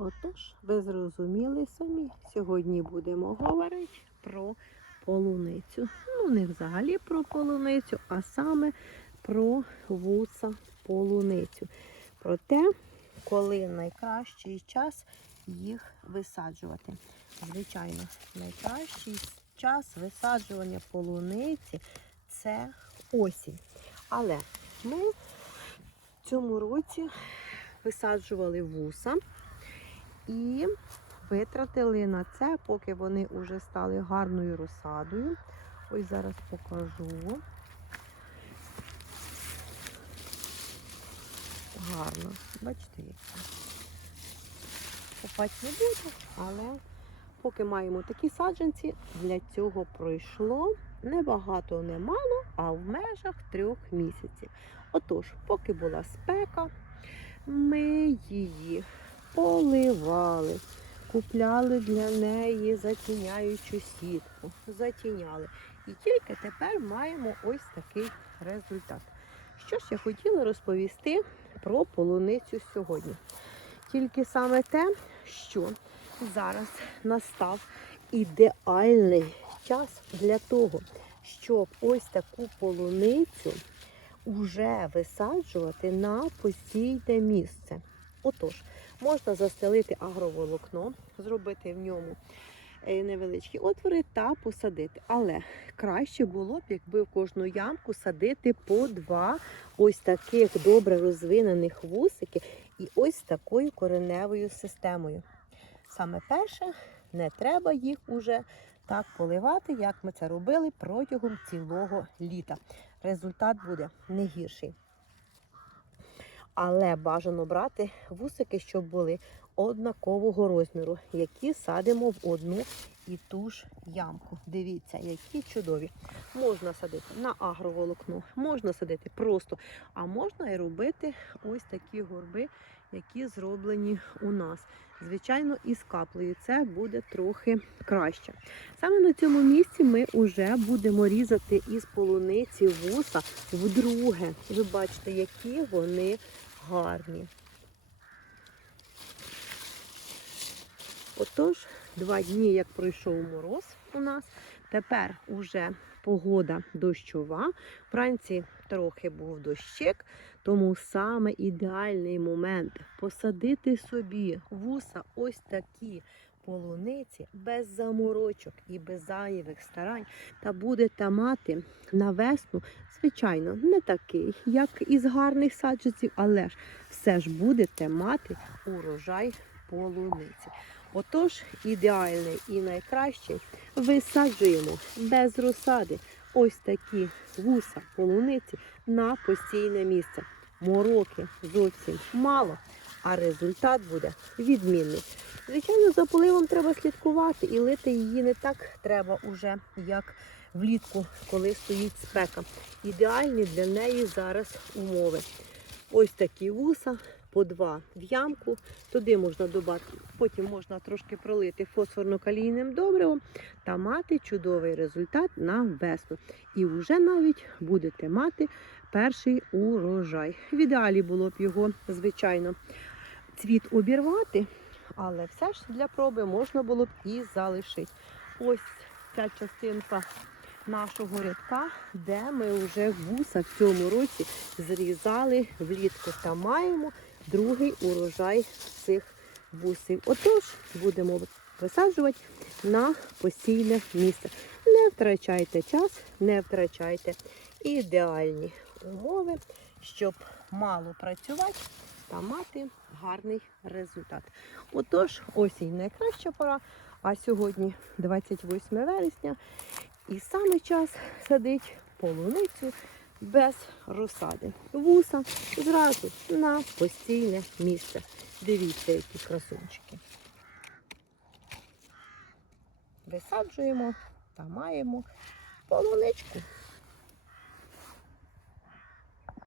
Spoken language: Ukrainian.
Отож, ви зрозуміли самі, сьогодні будемо говорити про полуницю. Ну, не взагалі про полуницю, а саме про вуса полуницю. Про те, коли найкращий час їх висаджувати. Звичайно, найкращий час висаджування полуниці це осінь. Але ми в цьому році висаджували вуса і витратили на це, поки вони вже стали гарною розсадою. Ось зараз покажу. Гарно. Бачите, як це. Копати не буду, але поки маємо такі саджанці, для цього пройшло небагато, немало, а в межах трьох місяців. Отож, поки була спека, ми її поливали, купляли для неї затіняючу сітку, затіняли. І тільки тепер маємо ось такий результат. Що ж я хотіла розповісти про полуницю сьогодні? Тільки саме те, що зараз настав ідеальний час для того, щоб ось таку полуницю вже висаджувати на постійне місце. Отож, можна застелити агроволокно, зробити в ньому е, невеличкі отвори та посадити. Але краще було б, якби в кожну ямку садити по два ось таких добре розвинених вусики і ось такою кореневою системою. Саме перше, не треба їх уже так поливати, як ми це робили протягом цілого літа. Результат буде не гірший. Але бажано брати вусики, щоб були однакового розміру, які садимо в одну і ту ж ямку. Дивіться, які чудові. Можна садити на агроволокно, можна садити просто, а можна і робити ось такі горби, які зроблені у нас. Звичайно, із каплею це буде трохи краще. Саме на цьому місці ми вже будемо різати із полуниці вуса вдруге. Ви бачите, які вони гарні. Отож, два дні, як пройшов мороз у нас, тепер уже погода дощова. Вранці трохи був дощик, тому саме ідеальний момент посадити собі вуса ось такі полуниці без заморочок і без зайвих старань, та будете мати на весну, звичайно, не такий, як із гарних саджанців, але ж все ж будете мати урожай полуниці. Отож, ідеальний і найкращий висаджуємо без розсади ось такі вуса полуниці на постійне місце. Мороки зовсім мало, а результат буде відмінний. Звичайно, за поливом треба слідкувати і лити її не так треба уже, як влітку, коли стоїть спека. Ідеальні для неї зараз умови. Ось такі вуса, по два в ямку. Туди можна додати, потім можна трошки пролити фосфорно-калійним добривом та мати чудовий результат на весну. І вже навіть будете мати перший урожай. В ідеалі було б його, звичайно, цвіт обірвати, але все ж для проби можна було б і залишити. Ось ця частинка нашого рядка, де ми вже вуса в цьому році зрізали влітку та маємо другий урожай цих вусів. Отож, будемо висаджувати на постійне місце. Не втрачайте час, не втрачайте ідеальні умови, щоб мало працювати та мати гарний результат. Отож, осінь найкраща пора, а сьогодні 28 вересня. І саме час садить полуницю без розсади. Вуса зразу на постійне місце. Дивіться, які красунчики. Висаджуємо та маємо полуничку.